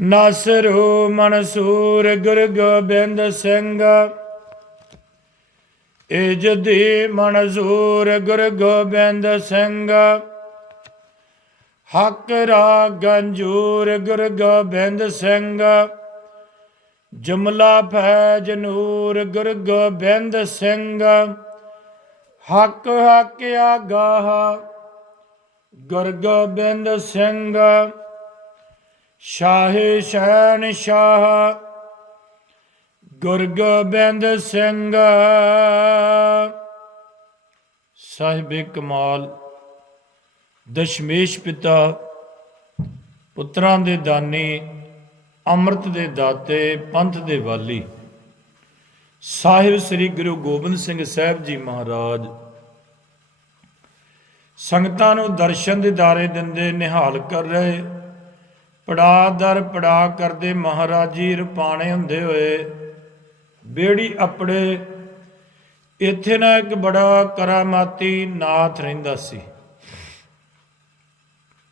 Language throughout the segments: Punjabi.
ਨਸਰੂ ਮਨਸੂਰ ਗੁਰ ਗੋਬਿੰਦ ਸਿੰਘ। ਇਜਦੀ ਮਨਜ਼ੂਰ ਗੁਰ ਗੋਬਿੰਦ ਸਿੰਘ। ਹੱਕ ਰਾ ਗੰਜੂਰ ਗੁਰ ਗੋਬਿੰਦ ਸਿੰਘ। ਜਮਲਾ ਫੈਜ ਨੂਰ ਗੁਰ ਗੋਬਿੰਦ ਸਿੰਘ। ਹੱਕ ਹੱਕ ਗਾਹ ਗੁਰ ਗੋਬਿੰਦ ਸਿੰਘ। ਸ਼ਾਹੇ ਸ਼ਹਿਨ ਸ਼ਾਹ ਗੁਰ ਗੋਬਿੰਦ ਸਿੰਘ। ਸਾਹਿਬੇ ਕਮਾਲ, ਦਸ਼ਮੇਸ਼ ਪਿਤਾ, ਪੁੱਤਰਾਂ ਦੇ ਦਾਨੀ, ਅੰਮ੍ਰਿਤ ਦੇ ਦਾਤੇ, ਪੰਥ ਦੇ ਵਾਲੀ। ਸਾਹਿਬ ਸ੍ਰੀ ਗੁਰੂ ਗੋਬਿੰਦ ਸਿੰਘ ਸਾਹਿਬ ਜੀ ਮਹਾਰਾਜ, ਸੰਗਤਾਂ ਨੂੰ ਦਰਸ਼ਨ ਦਿਦਾਰੇ ਦਿੰਦੇ ਨਿਹਾਲ ਕਰ ਰਹੇ। ਪੜਾ ਦਰ ਪੜਾ ਕਰਦੇ ਮਹਾਰਾਜੀ ਰਪਾਣੇ ਹੁੰਦੇ ਹੋਏ। ਬੇੜੀ ਆਪਣੇ, ਇੱਥੇ ਨਾ ਇੱਕ ਬੜਾ ਕਰਾਮਾਤੀ ਨਾਥ ਰਹਿੰਦਾ ਸੀ।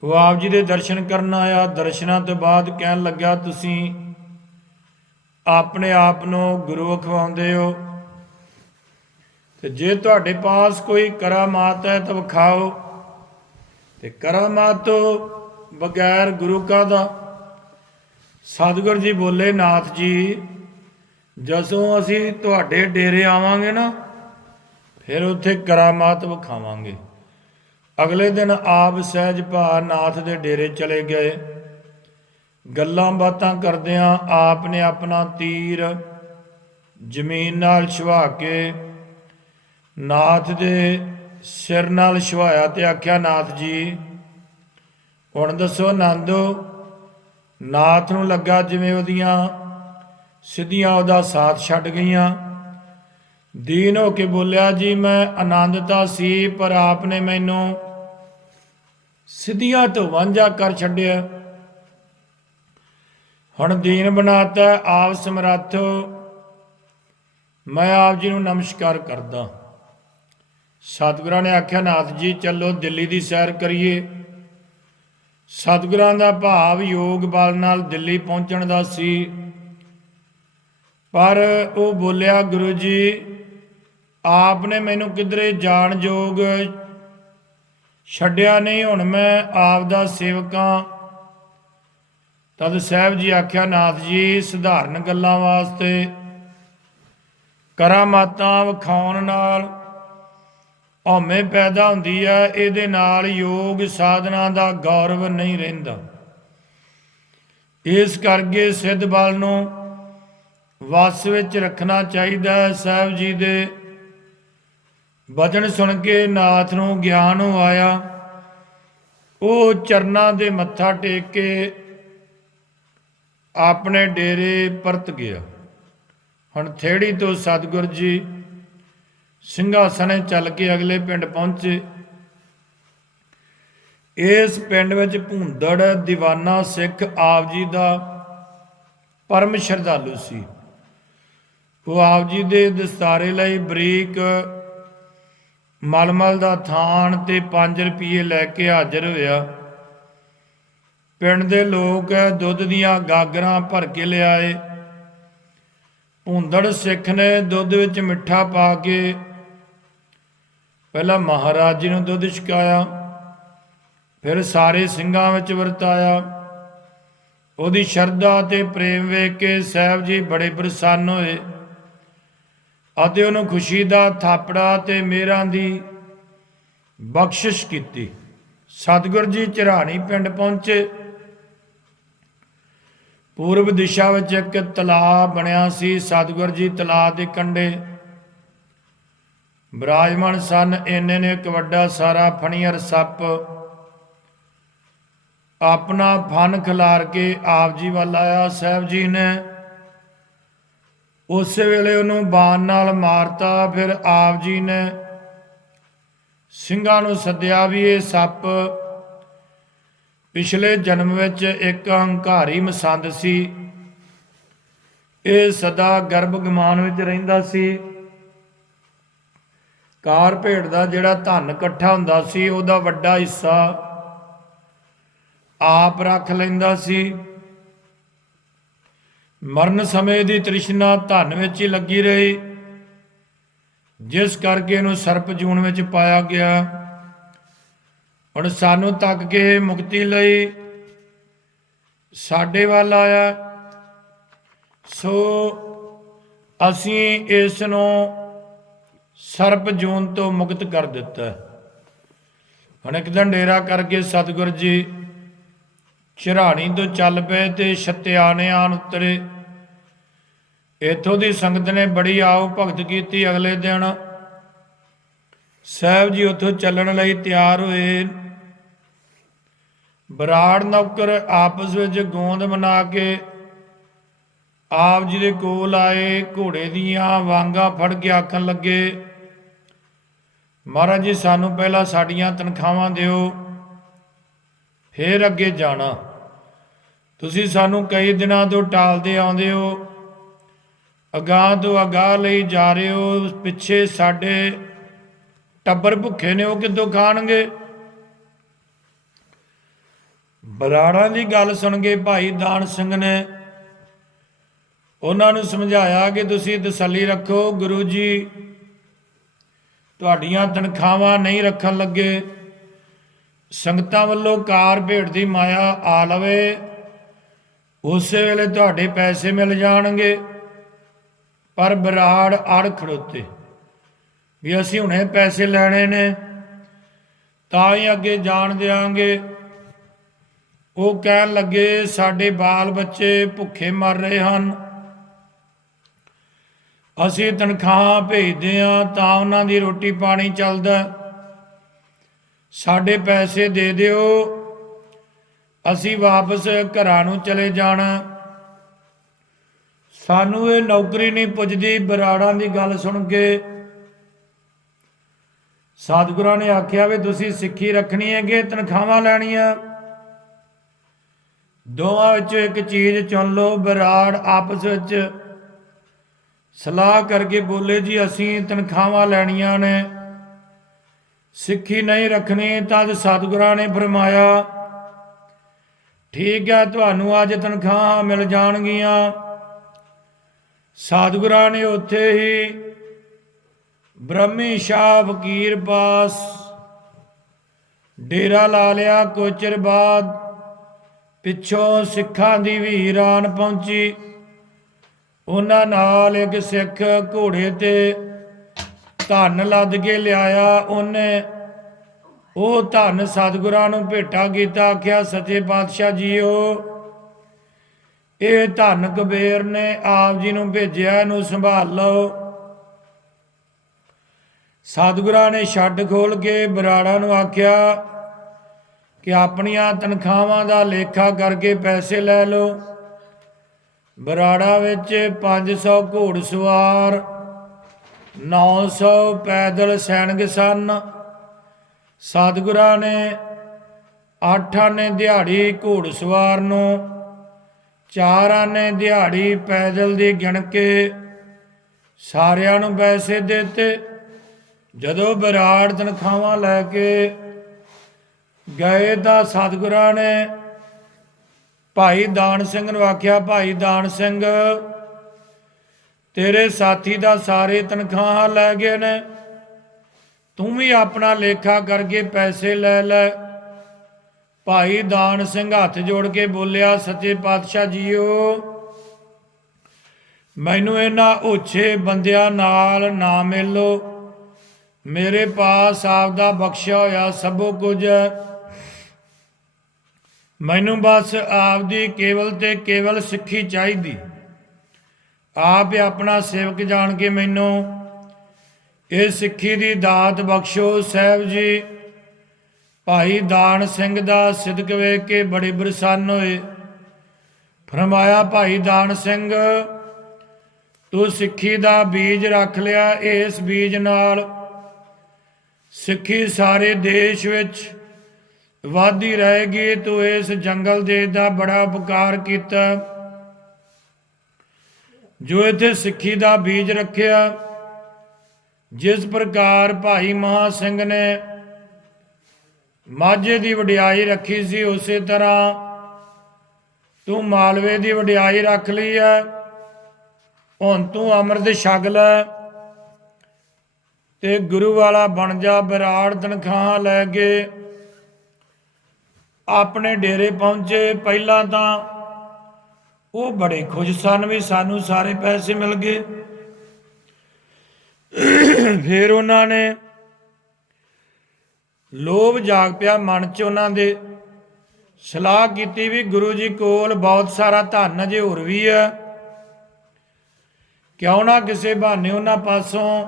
ਉਹ ਆਪ ਜੀ ਦੇ ਦਰਸ਼ਨ ਕਰਨ ਆਇਆ। ਦਰਸ਼ਨਾਂ ਤੋਂ ਬਾਅਦ ਕਹਿਣ ਲੱਗਾ ਤੁਸੀਂ ਆਪਣੇ ਆਪ ਨੂੰ ਗੁਰੂ ਅਖਵਾਉਂਦੇ ਹੋ। ਤੇ ਜੇ ਤੁਹਾਡੇ ਪਾਸ ਕੋਈ ਕਰਾਮਾਤ ਹੈ ਤਾਂ ਵਿਖਾਓ। ਤੇ ਕਰਾਮਾਤ ਤੋਂ ਬਗੈਰ ਗੁਰੂ ਕਾ ਦਾ। ਸਤਿਗੁਰ ਜੀ ਬੋਲੇ, ਨਾਥ ਜੀ ਜਦੋਂ ਅਸੀਂ ਤੁਹਾਡੇ ਡੇਰੇ ਆਵਾਂਗੇ ਨਾ, ਫਿਰ ਉੱਥੇ ਕਰਾਮਾਤ ਵਿਖਾਵਾਂਗੇ। ਅਗਲੇ ਦਿਨ ਆਪ ਸਹਿਜ ਭਾ ਨਾਥ ਦੇ ਡੇਰੇ ਚਲੇ ਗਏ। ਗੱਲਾਂ ਬਾਤਾਂ ਕਰਦਿਆਂ ਆਪ ਨੇ ਆਪਣਾ ਤੀਰ ਜ਼ਮੀਨ ਨਾਲ ਛਵਾ ਕੇ ਨਾਥ ਦੇ ਸਿਰ ਨਾਲ ਛਵਾਇਆ ਤੇ ਆਖਿਆ, ਨਾਥ ਜੀ ਹੁਣ ਦੱਸੋ ਆਨੰਦ ਨਾਥ ਨੂੰ ਲੱਗਾ ਜਿਵੇਂ ਉਹਦੀਆਂ ਸਿੱਧੀਆਂ ਉਹਦਾ ਸਾਥ ਛੱਡ ਗਈਆਂ। ਦੀਨ ਹੋ ਕੇ ਬੋਲਿਆ, ਜੀ, ਮੈਂ ਆਨੰਦ ਤਾਂ ਸੀ, ਪਰ ਆਪ ਨੇ ਮੈਨੂੰ ਸਿੱਧੀਆਂ ਤੋਂ ਵਾਂਝਾ ਕਰ ਛੱਡਿਆ। ਹੁਣ ਦੀਨ ਬਣਾਤਾ, ਆਪ ਸਮਰੱਥ, ਮੈਂ ਆਪ ਜੀ ਨੂੰ ਨਮਸਕਾਰ ਕਰਦਾ। ਸਤਿਗੁਰਾਂ ਨੇ ਆਖਿਆ, ਨਾਥ ਜੀ, ਚੱਲੋ ਦਿੱਲੀ ਦੀ ਸੈਰ ਕਰੀਏ। ਸਤਿਗੁਰਾਂ ਦਾ ਭਾਵ ਯੋਗ ਬਲ ਨਾਲ ਦਿੱਲੀ ਪਹੁੰਚਣ ਦਾ ਸੀ। ਪਰ ਉਹ ਬੋਲਿਆ, ਗੁਰੂ ਜੀ ਆਪ ਨੇ ਮੈਨੂੰ ਕਿਧਰੇ ਜਾਣ ਯੋਗ ਛੱਡਿਆ ਨਹੀਂ। ਹੁਣ ਮੈਂ ਆਪ ਦਾ ਸੇਵਕਾਂ। ਤਦ ਸਾਹਿਬ ਜੀ ਆਖਿਆ, ਨਾਥ ਜੀ, ਸਧਾਰਨ ਗੱਲਾਂ ਵਾਸਤੇ ਕਰਾਮਾਤਾਂ ਵਿਖਾਉਣ ਨਾਲ। ਹਉਮੈ ਪੈਦਾ ਹੁੰਦੀ ਹੈ, ਇਹਦੇ ਨਾਲ ਯੋਗ ਸਾਧਨਾ ਦਾ ਗੌਰਵ ਨਹੀਂ ਰਹਿੰਦਾ। ਇਸ ਕਰਕੇ ਸਿੱਧ ਬਲ ਨੂੰ ਵਸ ਵਿੱਚ ਰੱਖਣਾ ਚਾਹੀਦਾ ਹੈ। ਸਾਹਿਬ ਜੀ ਦੇ ਬਚਨ ਸੁਣ ਕੇ ਨਾਥ ਨੂੰ ਗਿਆਨ ਹੋ ਆਇਆ। ਉਹ ਚਰਨਾਂ ਦੇ ਮੱਥਾ ਟੇਕ ਕੇ ਆਪਣੇ ਡੇਰੇ ਪਰਤ ਗਿਆ। ਹੁਣ ਥੇੜੀ ਤੋਂ ਸਤਿਗੁਰ ਜੀ ਸਿੰਘਾਸਣੇ ਚੱਲ ਕੇ ਅਗਲੇ ਪਿੰਡ ਪਹੁੰਚੇ। ਇਸ ਪਿੰਡ ਵਿੱਚ ਭੁੰਦੜ, ਦੀਵਾਨਾ ਸਿੱਖ ਆਪ ਜੀ ਦਾ ਪਰਮ ਸ਼ਰਧਾਲੂ ਸੀ। ਉਹ ਆਪ ਜੀ ਦੇ ਦਸਤਾਰੇ ਲਈ ਬਰੀਕ ਮਲਮਲ ਦਾ ਥਾਨ ਤੇ 5 ਰੁਪਏ ਲੈ ਕੇ ਹਾਜ਼ਰ ਹੋਇਆ। ਪਿੰਡ ਦੇ ਲੋਕ ਦੁੱਧ ਦੀਆਂ ਗਾਗਰਾਂ ਭਰ ਕੇ ਲਿਆਏ। ਭੁੰਦੜ ਸਿੱਖ ਨੇ ਦੁੱਧ ਵਿੱਚ ਮਿੱਠਾ ਪਾ ਕੇ ਪਹਿਲਾਂ ਮਹਾਰਾਜ ਜੀ ਨੂੰ ਦੁੱਧ ਛਕਾਇਆ, ਫਿਰ ਸਾਰੇ ਸਿੰਘਾਂ ਵਿੱਚ ਵਰਤਾਇਆ। ਉਹਦੀ ਸ਼ਰਧਾ ਤੇ ਪ੍ਰੇਮ ਵੇਖ ਕੇ ਸਾਹਿਬ ਜੀ ਬੜੇ ਪ੍ਰਸੰਨ ਹੋਏ ਅਤੇ ਉਹਨੂੰ ਖੁਸ਼ੀ ਦਾ ਥਾਪੜਾ ਤੇ ਮੇਰਾਂ ਦੀ ਬਖਸ਼ਿਸ਼ ਕੀਤੀ। ਸਤਿਗੁਰ ਜੀ ਚਰਾਣੀ ਪਿੰਡ ਪਹੁੰਚੇ। ਪੂਰਬ ਦਿਸ਼ਾ ਵਿੱਚ ਇੱਕ ਤਲਾਬ ਬਣਿਆ ਸੀ। ਸਤਿਗੁਰ ਜੀ ਤਲਾਬ ਦੇ ਕੰਢੇ ਬਿਰਾਜਮਾਨ ਸਨ, ਇਹਨੇ ਨੇ ਇੱਕ ਵੱਡਾ ਸਾਰਾ ਫਣੀਅਰ ਸੱਪ ਆਪਣਾ ਫਨ ਖਿਲਾਰ ਕੇ ਆਪ ਜੀ ਵੱਲ ਆਇਆ। ਸਾਹਿਬ ਜੀ ਨੇ ਉਸੇ ਵੇਲੇ ਉਹਨੂੰ ਬਾਣ ਨਾਲ ਮਾਰਤਾ, ਫਿਰ ਆਪ ਜੀ ਨੇ ਸਿੰਘਾਂ ਨੂੰ ਸੱਦਿਆ ਵੀ ਇਹ ਸੱਪ ਪਿਛਲੇ ਜਨਮ ਵਿੱਚ ਇੱਕ ਹੰਕਾਰੀ ਮਸੰਦ ਸੀ। ਇਹ ਸਦਾ ਗਰਭ ਗਮਾਨ ਵਿੱਚ ਰਹਿੰਦਾ ਸੀ। ਕਾਰਪੇਟ ਦਾ ਜਿਹੜਾ ਧਨ ਇਕੱਠਾ ਹੁੰਦਾ ਸੀ, ਉਹਦਾ ਵੱਡਾ ਹਿੱਸਾ ਆਪ ਰੱਖ ਲੈਂਦਾ ਸੀ। ਮਰਨ ਸਮੇਂ ਦੀ ਤ੍ਰਿਸ਼ਨਾ ਧਨ ਵਿੱਚ ਹੀ ਲੱਗੀ ਰਹੀ, ਜਿਸ ਕਰਕੇ ਇਹਨੂੰ ਸਰਪ ਜੂਨ ਵਿੱਚ ਪਾਇਆ ਗਿਆ। ਹੁਣ ਸਾਨੂੰ ਤੱਕ ਕੇ ਮੁਕਤੀ ਲਈ ਸਾਡੇ ਵੱਲ ਆਇਆ। ਸੋ ਅਸੀਂ ਇਸ ਨੂੰ ਸਰਪ ਜੂਨ ਤੋਂ ਮੁਕਤ ਕਰ ਦਿੱਤਾ। ਹੁਣ ਇੱਕ ਦਿਨ ਡੇਰਾ ਕਰਕੇ ਸਤਿਗੁਰ ਜੀ ਚਿਰਾਣੀ ਤੋਂ ਚੱਲ ਪਏ ਤੇ ਛਤਿਆਣੇ ਆਣ ਉਤਰੇ। ਇਥੋਂ ਦੀ ਸੰਗਤ ਨੇ ਬੜੀ ਆਓ ਭਗਤ ਕੀਤੀ। ਅਗਲੇ ਦਿਨ ਸਾਹਿਬ ਜੀ ਉੱਥੋਂ ਚੱਲਣ ਲਈ ਤਿਆਰ ਹੋਏ। ਬਰਾੜ ਨੌਕਰ ਆਪਸ ਵਿੱਚ ਗੋਂਦ ਮਨਾ ਕੇ ਆਪ ਜੀ ਦੇ ਕੋਲ ਆਏ, ਘੋੜੇ ਦੀਆਂ ਵਾਂਗਾ ਫੜ ਕੇ ਆਖਣ ਲੱਗੇ, ਮਹਾਰਾਜ ਜੀ, ਸਾਨੂੰ ਪਹਿਲਾਂ ਸਾਡੀਆਂ ਤਨਖਾਹਾਂ ਦਿਓ, ਫੇਰ ਅੱਗੇ ਜਾਣਾ। ਤੁਸੀਂ ਸਾਨੂੰ ਕਈ ਦਿਨਾਂ ਤੋਂ ਟਾਲਦੇ ਆਉਂਦੇ ਹੋ, ਅਗਾਹ ਤੋਂ ਅਗਾਹ ਲਈ ਜਾ ਰਹੇ ਹੋ, ਪਿੱਛੇ ਸਾਡੇ ਟੱਬਰ ਭੁੱਖੇ ਨੇ, ਉਹ ਕਿੱਦੋਂ ਖਾਣਗੇ? ਬਰਾੜਾਂ ਦੀ ਗੱਲ ਸੁਣ ਕੇ ਭਾਈ ਦਾਨ ਸਿੰਘ ਨੇ ਉਹਨਾਂ ਨੂੰ ਸਮਝਾਇਆ ਕਿ ਤੁਸੀਂ ਤਸੱਲੀ ਰੱਖੋ, ਗੁਰੂ ਜੀ। ਤੁਹਾਡੀਆਂ ਤਨਖਾਹਾਂ ਨਹੀਂ ਰੱਖਣ ਲੱਗੇ। ਸੰਗਤਾਂ ਵੱਲੋਂ ਕਾਰ ਭੇਟ ਦੀ ਮਾਇਆ ਆ ਲਵੇ। ਉਸੇ ਵੇਲੇ ਤੁਹਾਡੇ ਪੈਸੇ ਮਿਲ ਜਾਣਗੇ। ਪਰ ਬਰਾੜ ਅੜ ਖੜੋਤੇ ਵੀ ਅਸੀਂ ਹੁਣੇ ਪੈਸੇ ਲੈਣੇ ਨੇ, ਤਾਂ ਹੀ ਅੱਗੇ ਜਾਣ ਦਿਆਂਗੇ। ਉਹ ਕਹਿਣ ਲੱਗੇ, ਸਾਡੇ ਬਾਲ ਬੱਚੇ ਭੁੱਖੇ ਮਰ ਰਹੇ ਹਨ। ਅਸੀਂ ਤਨਖਾਹਾਂ ਭੇਜਦੇ ਆ ਤਾਂ ਉਹਨਾਂ ਦੀ ਰੋਟੀ ਪਾਣੀ ਚੱਲਦਾ ਸਾਡੇ ਪੈਸੇ ਦੇ ਦਿਓ। ਅਸੀਂ ਵਾਪਸ ਘਰਾਂ ਨੂੰ ਚਲੇ ਜਾਣਾ ਸਾਨੂੰ ਇਹ ਨੌਕਰੀ ਨਹੀਂ ਪੁੱਜਦੀ, ਬਰਾੜਾਂ ਦੀ ਗੱਲ ਸੁਣ ਕੇ। ਸਤਿਗੁਰਾਂ ਨੇ ਆਖਿਆ ਵੀ ਤੁਸੀਂ ਸਿੱਖੀ ਰੱਖਣੀ ਹੈਗੇ, ਤਨਖਾਹਾਂ ਲੈਣੀਆਂ। ਦੋਵਾਂ ਵਿੱਚੋਂ ਇੱਕ ਚੀਜ਼ ਚੁਣ ਲਓ, ਬਰਾੜ ਆਪਸ ਵਿੱਚ ਸਲਾਹ ਕਰਕੇ ਬੋਲੇ ਜੀ, ਅਸੀਂ ਤਨਖਾਹਾਂ ਲੈਣੀਆਂ ਨੇ। ਸਿੱਖੀ ਨਹੀਂ ਰੱਖਣੀ ਤਦ ਸਤਿਗੁਰਾਂ ਨੇ ਫਰਮਾਇਆ, ਠੀਕ ਹੈ, ਤੁਹਾਨੂੰ ਅੱਜ ਤਨਖਾਹਾਂ ਮਿਲ ਜਾਣਗੀਆਂ। ਸਤਿਗੁਰਾਂ ਨੇ ਉੱਥੇ ਹੀ ਬ੍ਰਹਮੀ ਸ਼ਾਹ ਫਕੀਰ ਪਾਸ ਡੇਰਾ ਲਾ ਲਿਆ। ਕੋਚਰ ਬਾਅਦ ਪਿੱਛੋਂ ਸਿੱਖਾਂ ਦੀ ਵੀਰਾਨ ਪਹੁੰਚੀ। ਉਹਨਾਂ ਨਾਲ ਇੱਕ ਸਿੱਖ ਘੋੜੇ ਤੇ ਧਨ ਲੱਦ ਕੇ ਲਿਆਇਆ। ਉਹਨੇ ਉਹ ਧਨ ਸਤਿਗੁਰਾਂ ਨੂੰ ਭੇਟਾ ਕੀਤਾ, ਆਖਿਆ, ਸੱਚੇ ਪਾਤਸ਼ਾਹ ਜੀਓ, ਇਹ ਧਨ ਕਬੀਰ ਨੇ ਆਪ ਜੀ ਨੂੰ ਭੇਜਿਆ, ਇਹਨੂੰ ਸੰਭਾਲ ਲਓ। ਸਤਿਗੁਰਾਂ ਨੇ ਛੱਡ ਖੋਲ ਕੇ ਬਰਾੜਾ ਨੂੰ ਆਖਿਆ ਕਿ ਆਪਣੀਆਂ ਤਨਖਾਹਾਂ ਦਾ ਲੇਖਾ ਕਰਕੇ ਪੈਸੇ ਲੈ ਲਓ। ਬਰਾੜਾ ਵਿੱਚ 500 ਘੋੜਸਵਾਰ 900 ਪੈਦਲ ਸੈਨਿਕ ਸਨ। ਸਤਿਗੁਰਾਂ ਨੇ ਅੱਠ ਆਨੇ ਦਿਹਾੜੀ ਘੋੜਸਵਾਰ ਨੂੰ, ਚਾਰ ਆਨੇ ਦਿਹਾੜੀ ਪੈਦਲ ਦੀ ਗਿਣ ਕੇ ਸਾਰਿਆਂ ਨੂੰ ਪੈਸੇ ਦਿੱਤੇ। ਜਦੋਂ ਬਰਾੜ ਤਨਖਾਹਾਂ ਲੈ ਕੇ ਗਏ ਤਾਂ ਸਤਿਗੁਰਾਂ ਨੇ ਭਾਈ ਦਾਨ ਸਿੰਘ ਨੂੰ ਆਖਿਆ, ਭਾਈ ਦਾਨ ਸਿੰਘ, ਤੇਰੇ ਸਾਥੀ ਦਾ ਸਾਰੇ ਤਨਖਾਹਾਂ ਲੈ ਗਏ ਨੇ। ਤੂੰ ਵੀ ਆਪਣਾ ਲੇਖਾ ਕਰਕੇ ਪੈਸੇ ਲੈ ਲੈ। ਭਾਈ ਦਾਨ ਸਿੰਘ ਹੱਥ ਜੋੜ ਕੇ ਬੋਲਿਆ, ਸੱਚੇ ਪਾਤਸ਼ਾਹ ਜੀਓ, ਮੈਨੂੰ ਇਹਨਾਂ ਓਛੇ ਬੰਦਿਆਂ ਨਾਲ ਨਾ ਮਿਲੋ। ਮੇਰੇ ਪਾਸ ਆਪ ਦਾ ਬਖਸ਼ਿਆ ਹੋਇਆ ਸਭੋ ਕੁਝ ਹੈ ਮੈਨੂੰ ਬਸ ਆਪ ਦੀ ਕੇਵਲ ਤੇ ਕੇਵਲ ਸਿੱਖੀ ਚਾਹੀਦੀ। ਆਪ ਆਪਣਾ ਸੇਵਕ ਜਾਣ ਕੇ ਮੈਨੂੰ ਇਹ ਸਿੱਖੀ ਦੀ ਦਾਤ ਬਖਸ਼ੋ। ਸਾਹਿਬ ਜੀ, ਭਾਈ ਦਾਨ ਸਿੰਘ ਦਾ ਸਿਦਕ ਵੇਖ ਕੇ ਬੜੇ ਪ੍ਰਸੰਨ ਹੋਏ। ਫਰਮਾਇਆ, ਭਾਈ ਦਾਨ ਸਿੰਘ, ਤੂੰ ਸਿੱਖੀ ਦਾ ਬੀਜ ਰੱਖ ਲਿਆ। ਇਸ ਬੀਜ ਨਾਲ ਸਿੱਖੀ ਸਾਰੇ ਦੇਸ਼ ਵਿੱਚ ਵਾਦੀ ਰਹੇਗੀ ਤੂੰ ਇਸ ਜੰਗਲ ਦੇ ਦਾ ਬੜਾ ਉਪਕਾਰ ਕੀਤਾ। ਜੋ ਇੱਥੇ ਸਿੱਖੀ ਦਾ ਬੀਜ ਰੱਖਿਆ, ਜਿਸ ਪ੍ਰਕਾਰ ਭਾਈ ਮਹਾ ਸਿੰਘ ਨੇ ਮਾਝੇ ਦੀ ਵਡਿਆਈ ਰੱਖੀ ਸੀ, ਉਸੇ ਤਰ੍ਹਾਂ ਤੂੰ ਮਾਲਵੇ ਦੀ ਵਡਿਆਈ ਰੱਖ ਲਈ ਹੈ। ਹੁਣ ਤੂੰ ਅੰਮ੍ਰਿਤ ਛਕ ਲੈ ਤੇ ਗੁਰੂ ਵਾਲਾ ਬਣ ਜਾ ਵਿਰਾੜ ਤਨਖਾਹ ਲੈ ਕੇ ਆਪਣੇ ਡੇਰੇ ਪਹੁੰਚੇ, ਪਹਿਲਾਂ ਤਾਂ ਉਹ ਬੜੇ ਖੁਸ਼ ਸਨ ਵੀ ਸਾਨੂੰ ਸਾਰੇ ਪੈਸੇ ਮਿਲ ਗਏ। ਫਿਰ ਉਹਨਾਂ ਨੇ ਲੋਭ ਜਾਗ ਪਿਆ ਮਨ 'ਚ ਉਹਨਾਂ ਦੇ। ਸਲਾਹ ਕੀਤੀ ਵੀ ਗੁਰੂ ਜੀ ਕੋਲ ਬਹੁਤ ਸਾਰਾ ਧਨ ਅਜੇ ਹੋਰ ਵੀ ਹੈ। ਕਿਉਂ ਨਾ ਕਿਸੇ ਬਹਾਨੇ ਉਹਨਾਂ ਪਾਸੋਂ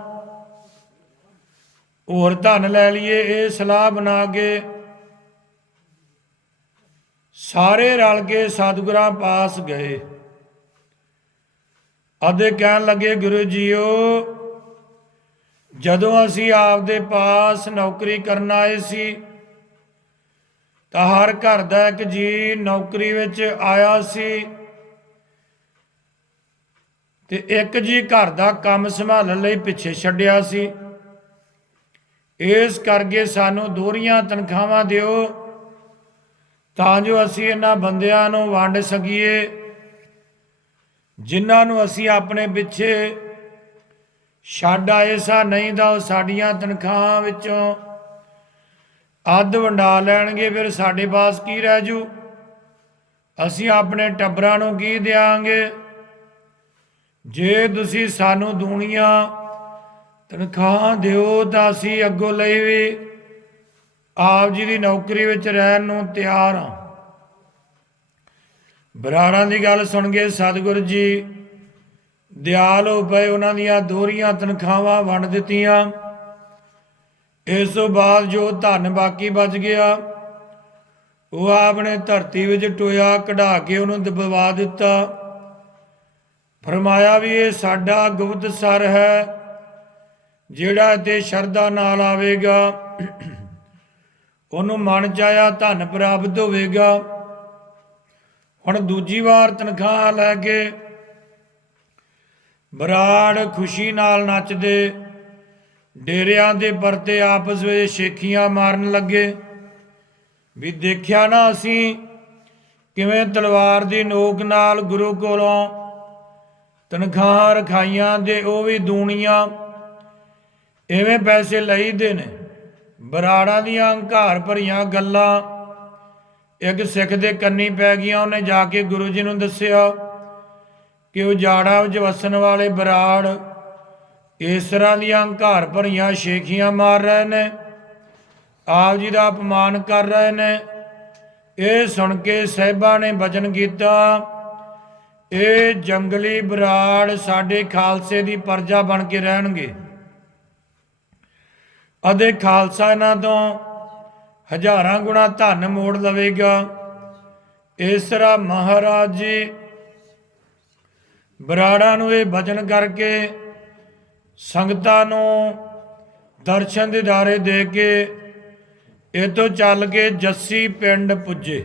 ਹੋਰ ਧਨ ਲੈ ਲਈਏ, ਇਹ ਸਲਾਹ ਬਣਾ ਕੇ ਸਾਰੇ ਰਲ ਕੇ ਸਤਿਗੁਰਾਂ ਪਾਸ ਗਏ। ਅਦੇ ਕਹਿਣ ਲੱਗੇ, ਗੁਰੂ ਜੀਓ, ਜਦੋਂ ਅਸੀਂ ਆਪਦੇ ਪਾਸ ਨੌਕਰੀ ਕਰਨ ਆਏ ਸੀ, ਤਾਂ ਹਰ ਘਰ ਦਾ ਇੱਕ ਜੀ ਨੌਕਰੀ ਵਿੱਚ ਆਇਆ ਸੀ ਤੇ ਇੱਕ ਜੀ ਘਰ ਦਾ ਕੰਮ ਸੰਭਾਲਣ ਲਈ ਪਿੱਛੇ ਛੱਡਿਆ ਸੀ। ਇਸ ਕਰਕੇ ਸਾਨੂੰ ਦੋਹਰੀਆਂ ਤਨਖਾਹਾਂ ਦਿਓ। ਤਾਂ ਜੋ ਅਸੀਂ ਇਹਨਾਂ ਬੰਦਿਆਂ ਨੂੰ ਵੰਡ ਸਕੀਏ, ਜਿਨ੍ਹਾਂ ਨੂੰ ਅਸੀਂ ਆਪਣੇ ਪਿੱਛੇ ਛੱਡ ਆਏ ਸਾ, ਨਹੀਂ ਤਾਂ ਉਹ ਸਾਡੀਆਂ ਤਨਖਾਹਾਂ ਵਿੱਚੋਂ ਅੱਧ ਵੰਡਾ ਲੈਣਗੇ। ਫਿਰ ਸਾਡੇ ਪਾਸ ਕੀ ਰਹਿ ਜੂ? ਅਸੀਂ ਆਪਣੇ ਟੱਬਰਾਂ ਨੂੰ ਕੀ ਦੇਾਂਗੇ ਜੇ ਤੁਸੀਂ ਸਾਨੂੰ ਦੂਣੀਆਂ ਤਨਖਾਹਾਂ ਦਿਓ ਤਾਂ ਅਸੀਂ ਅੱਗੋਂ ਲਈ ਵੀ ਆਪ ਜੀ ਦੀ ਨੌਕਰੀ ਵਿੱਚ ਰਹਿਣ ਨੂੰ ਤਿਆਰ ਹਾਂ। ਬਰਾੜਾਂ ਦੀ ਗੱਲ ਸੁਣ ਕੇ ਸਤਿਗੁਰ ਜੀ, ਦਿਆਲ ਹੋ ਪਏ, ਉਹਨਾਂ ਦੀਆਂ ਦੋਹਰੀਆਂ ਤਨਖਾਹਾਂ ਵੰਡ ਦਿੱਤੀਆਂ। ਇਸ ਤੋਂ ਬਾਅਦ ਜੋ ਧਨ ਬਾਕੀ ਬਚ ਗਿਆ, ਉਹ ਆਪਨੇ ਧਰਤੀ ਵਿੱਚ ਟੋਇਆ, ਕਢਾ ਕੇ ਉਹਨੂੰ ਦਬਵਾ ਦਿੱਤਾ। ਫਰਮਾਇਆ ਵੀ ਇਹ ਸਾਡਾ ਗੁਪਤ ਸਰ ਹੈ, ਜਿਹੜਾ ਤੇ ਸ਼ਰਧਾ ਨਾਲ ਆਵੇਗਾ। ਉਹਨੂੰ ਮਨ ਚਾਇਆ ਧਨ ਪ੍ਰਾਪਤ ਹੋਵੇਗਾ। ਹੁਣ ਦੂਜੀ ਵਾਰ ਤਨਖਾਹ ਲੈ ਕੇ ਬਰਾੜ ਖੁਸ਼ੀ ਨਾਲ ਨੱਚਦੇ, ਡੇਰਿਆਂ ਦੇ ਪਰਤੇ ਆਪਸ ਵਿੱਚ ਸ਼ੇਖੀਆਂ ਮਾਰਨ ਲੱਗੇ। ਵੀ ਦੇਖਿਆ ਨਾ ਅਸੀਂ ਕਿਵੇਂ ਤਲਵਾਰ ਦੀ ਨੋਕ ਨਾਲ ਗੁਰੂ ਕੋਲੋਂ ਤਨਖਾਹਾਂ ਰਖਾਈਆਂ ਦੇ ਉਹ ਵੀ ਦੂਣੀਆਂ, ਐਵੇਂ ਪੈਸੇ ਲਈਦੇ ਨੇ। ਬਰਾੜਾਂ ਦੀਆਂ ਹੰਕਾਰ ਭਰੀਆਂ ਗੱਲਾਂ। ਇੱਕ ਸਿੱਖ ਦੇ ਕੰਨੀ ਪੈ ਗਈਆਂ, ਉਹਨੇ ਜਾ ਕੇ ਗੁਰੂ ਜੀ ਨੂੰ ਦੱਸਿਆ ਕਿ ਉਹ ਜਾੜਾ ਵਿੱਚ ਵਸਣ ਵਾਲੇ ਬਰਾੜ ਇਸ ਤਰ੍ਹਾਂ ਦੀਆਂ ਹੰਕਾਰ ਭਰੀਆਂ ਸ਼ੇਖੀਆਂ ਮਾਰ ਰਹੇ ਨੇ, ਆਪ ਜੀ ਦਾ ਅਪਮਾਨ ਕਰ ਰਹੇ ਨੇ। ਇਹ ਸੁਣ ਕੇ ਸਹਿਬਾ ਨੇ ਵਚਨ ਕੀਤਾ, ਇਹ ਜੰਗਲੀ ਬਰਾੜ ਸਾਡੇ ਖਾਲਸੇ ਦੀ ਪਰਜਾ ਬਣ ਕੇ ਰਹਿਣਗੇ। ਅਤੇ ਖਾਲਸਾ ਇਹਨਾਂ ਤੋਂ, ਹਜ਼ਾਰਾਂ ਗੁਣਾ ਧਨ ਮੋੜ ਲਵੇਗਾ। ਇਸ ਤਰ੍ਹਾਂ ਮਹਾਰਾਜ ਜੀ, ਬਰਾੜਾਂ ਨੂੰ ਇਹ ਵਚਨ ਕਰਕੇ ਸੰਗਤਾਂ ਨੂੰ ਦਰਸ਼ਨ ਦੇ ਦਿਦਾਰੇ ਦੇ ਕੇ ਇਹ ਚੱਲ ਕੇ ਜੱਸੀ ਪਿੰਡ ਪੁੱਜੇ।